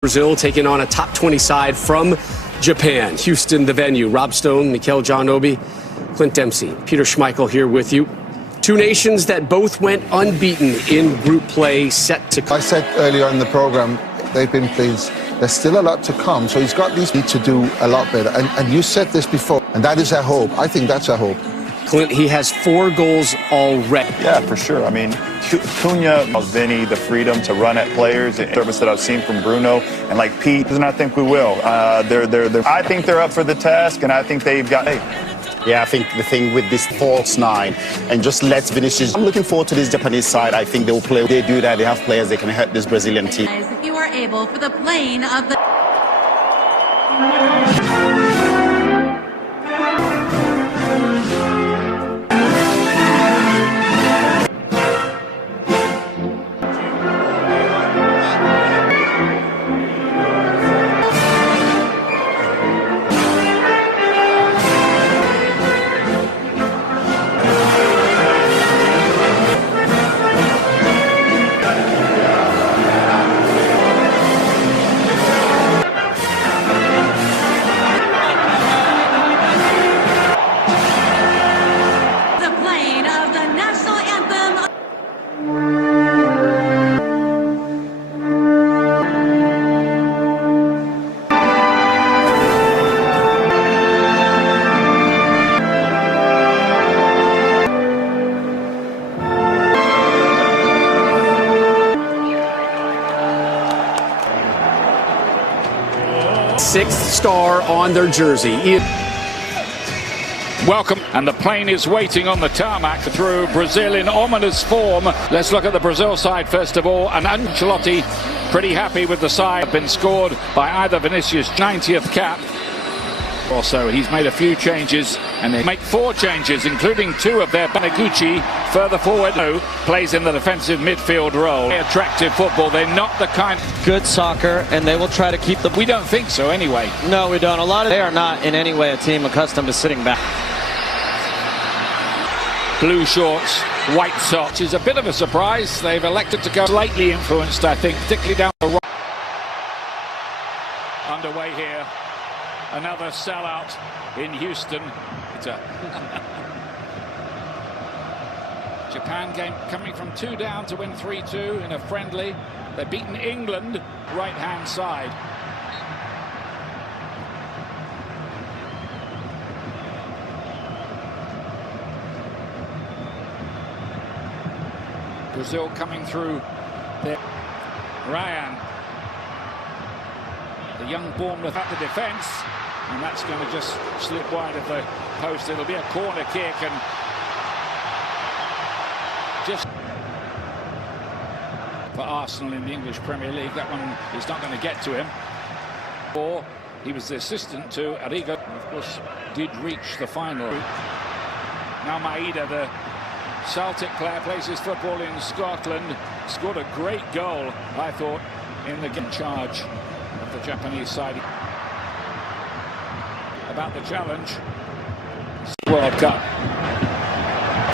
Brazil taking on a top 20 side from Japan. Houston, the venue. Rob Stone, Mikel John Obi, Clint Dempsey, Peter Schmeichel here with you. Two nations that both went unbeaten in group play, set to... I said earlier in the program, they've been pleased. There's still a lot to come, so he's got these need to do a lot better. And you said this before, and that is our hope. I think that's our hope. Clint, he has 4 goals already. Yeah, for sure. I mean, Cunha, Vinny, the freedom to run at players, the service that I've seen from Bruno, and like Pete, and I think we will. I think they're up for the task, and I think they've got... Yeah, I think the thing with this false 9 and just let Vinicius. I'm looking forward to this Japanese side. I think they will play. They do that. They have players that can hurt this Brazilian team. If you are able for the playing of the... Sixth star on their jersey. Welcome, and the plane is waiting on the tarmac through Brazil in ominous form. Let's look at the Brazil side first of all, and Ancelotti pretty happy with the side. Been scored by either Vinicius, 90th cap. Also, he's made a few changes, and they make 4 changes, including 2 of their Banaguchi further forward. Plays in the defensive midfield role. Attractive football. They're not the kind. Good soccer, and they will try to keep them. We don't think so, anyway. No, we don't. They are not in any way a team accustomed to sitting back. Blue shorts, white socks is a bit of a surprise. They've elected to go slightly influenced, I think, particularly down the right. Underway here. Another sellout in Houston. Japan game coming from 2 down to win 3-2 in a friendly. They've beaten England, right-hand side. Brazil coming through there. Ryan. The young Bournemouth at the defence, and that's going to just slip wide of the post. It'll be a corner kick, and just for Arsenal in the English Premier League, that one is not going to get to him. Or he was the assistant to Arrigo, and of course did reach the final. Now Maeda, the Celtic player, plays his football in Scotland, scored a great goal, I thought, in the game charge of the Japanese side. About the challenge. World Cup.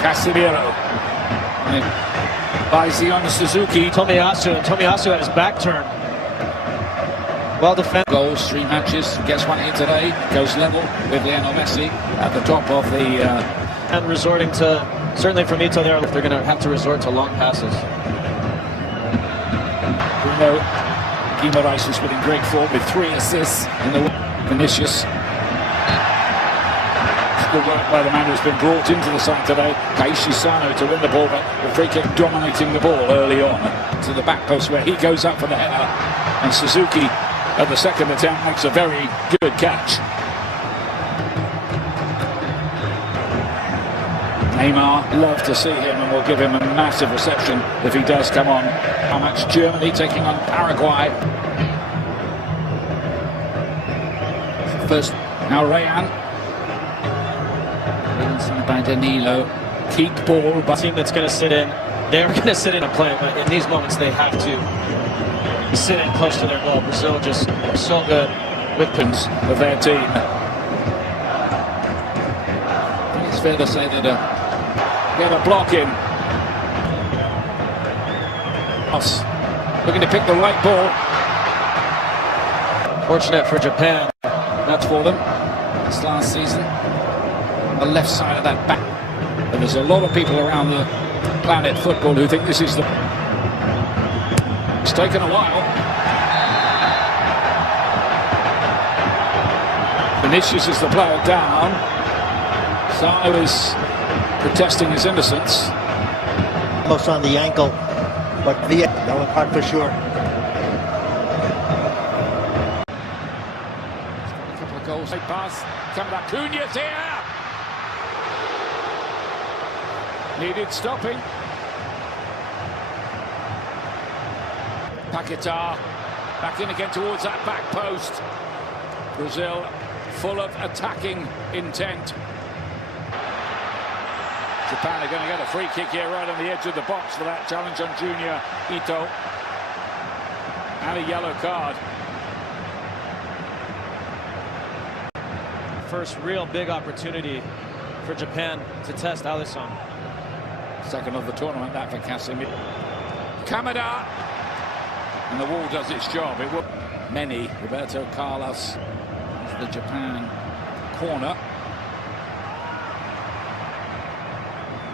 Casemiro. By Zion Suzuki. Tomiyasu had his back turned. Well defended. Goals, 3 matches. Gets one here today. Goes level with Lionel Messi at the top of the... And resorting to, certainly from Ito there, if they're going to have to resort to long passes. Bruno Guimaraes has been in great form with 3 assists in the Vinicius. Good work by the man who's been brought into the side today, Kaishi Sano, to win the ball, but the free kick dominating the ball early on to the back post where he goes up for the header, and Suzuki at the second attempt makes a very good catch. Neymar, love to see him, and will give him a massive reception if he does come on. How much Germany taking on Paraguay. First, now Rayan. By Danilo. Keep ball. But team that's going to sit in, they're going to sit in and play, but in these moments they have to sit in close to their goal. Brazil just so good with pins of their team. I think it's fair to say that get a block in. Looking to pick the right ball. Fortunate for Japan. That's for them. This last season, the left side of that back. And there's a lot of people around the planet football who think this is the... It's taken a while. Vinicius is the player down. Sano is protesting his innocence. Almost on the ankle, but the yellow card for sure. A couple of goals. They pass. Coming up. Cunha's here. Needed stopping. Paquetá back in again towards that back post. Brazil full of attacking intent. Japan are going to get a free kick here right on the edge of the box for that challenge on Junior Ito. And a yellow card. First real big opportunity for Japan to test Alisson. Second of the tournament, that for Casemiro. Kamada. And the wall does its job. It will. Many. Roberto Carlos. The Japan corner.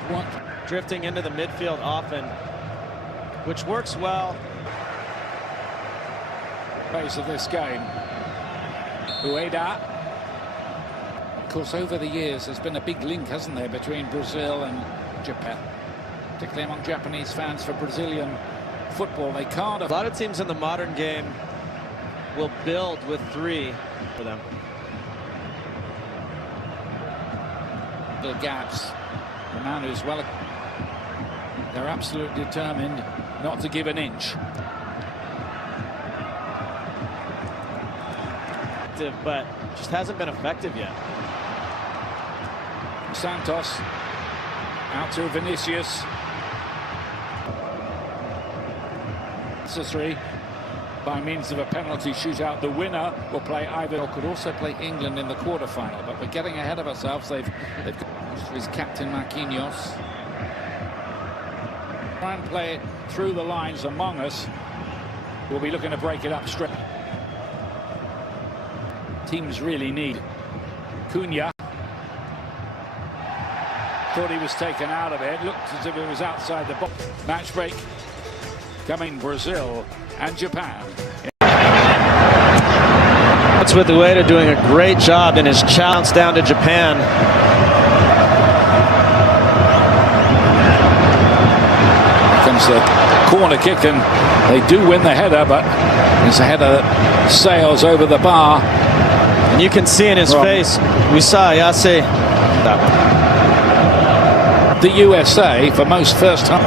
What? Drifting into the midfield often, which works well. Pace of this game. Ueda. Of course, over the years, there's been a big link, hasn't there, between Brazil and Japan, particularly among Japanese fans for Brazilian football. They can't. A lot of teams in the modern game will build with three for them. The gaps. The man who's well. They're absolutely determined not to give an inch. But just hasn't been effective yet. Santos out to Vinicius. Necessary by means of a penalty shootout. The winner will play either, or could also play England in the quarter-final. But we're getting ahead of ourselves. They've his captain Marquinhos. Try and play it through the lines among us. We'll be looking to break it up straight. Teams really need Cunha. Thought he was taken out of it. Looked as if it was outside the box. Match break coming Brazil and Japan. That's with Ueda doing a great job in his challenge down to Japan. Comes the corner kick, and they do win the header, but it's a header that sails over the bar. And you can see in his face, we saw Yase that one. The USA for most first time.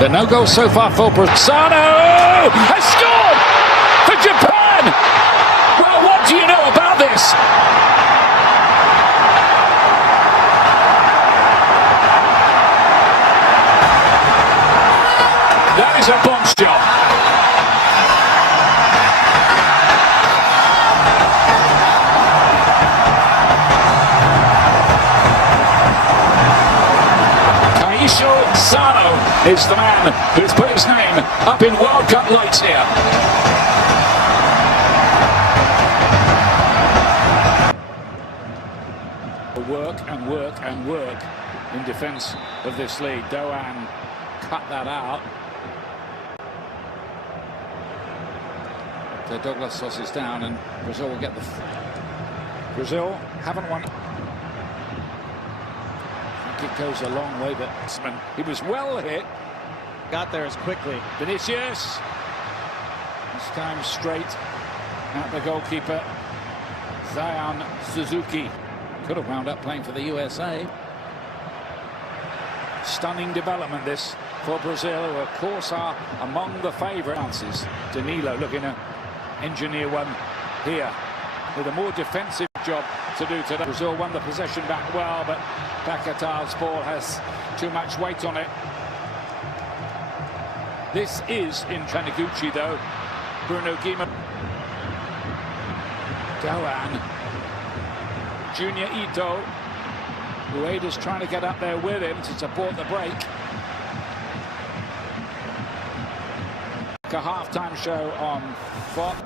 There are no goals so far for Sano has scored for Japan. Well, what do you know about this? That is a box job. Sano is the man who's put his name up in World Cup lights here. Work and work and work in defence of this lead. Doan cut that out. So Douglas tosses down, and Brazil will get the... Brazil haven't won. It goes a long way, but he was well hit. Got there as quickly. Vinicius. This time straight at the goalkeeper, Zion Suzuki. Could have wound up playing for the USA. Stunning development this for Brazil, who of course are among the favourites. Danilo looking to engineer one here with a more defensive job to do today. Brazil won the possession back well, but Paquetá's ball has too much weight on it. This is in Taniguchi, though. Bruno Guimaraes. Doan. Junior Ito. Ueda's trying to get up there with him to support the break. A half-time show on Fox.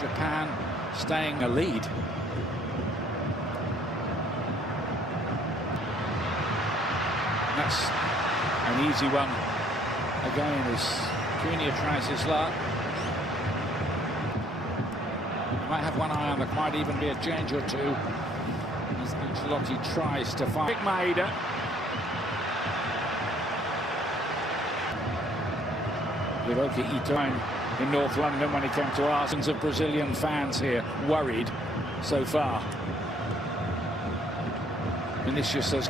Japan staying a lead. That's an easy one again as Cunha tries his luck. Might have one eye on, there might even be a change or two as Ancelotti tries to find Big Maida. Hiroki Ito in North London when he came to Arsenal. Of Brazilian fans here worried so far. Vinicius says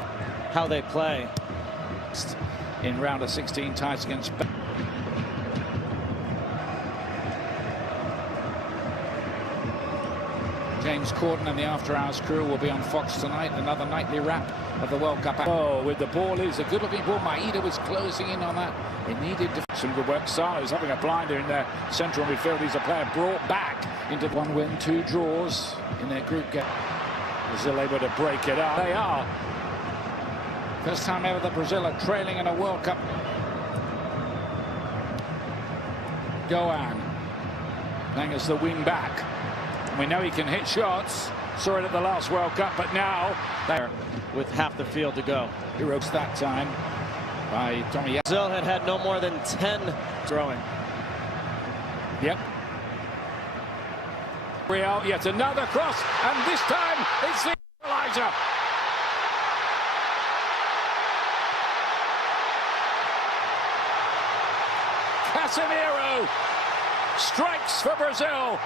How they play. in round of 16 ties against James Corden and the After Hours crew will be on Fox tonight. Another nightly wrap of the World Cup. Oh, with the ball is a good-looking ball. Maida was closing in on that. It needed some good work. Salo's having a blinder in their central midfield. He's a player brought back into 1 win, 2 draws in their group game. Brazil able to break it up. They are. First time ever that Brazil are trailing in a World Cup. Goan playing as the wing back. We know he can hit shots. Saw it at the last World Cup, but now There with half the field to go. Heroes that time by Tommy. Brazil had no more than 10 throwing. Yep. Real, yet another cross, and this time it's the equalizer. Casemiro strikes for Brazil,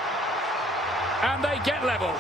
and they get level.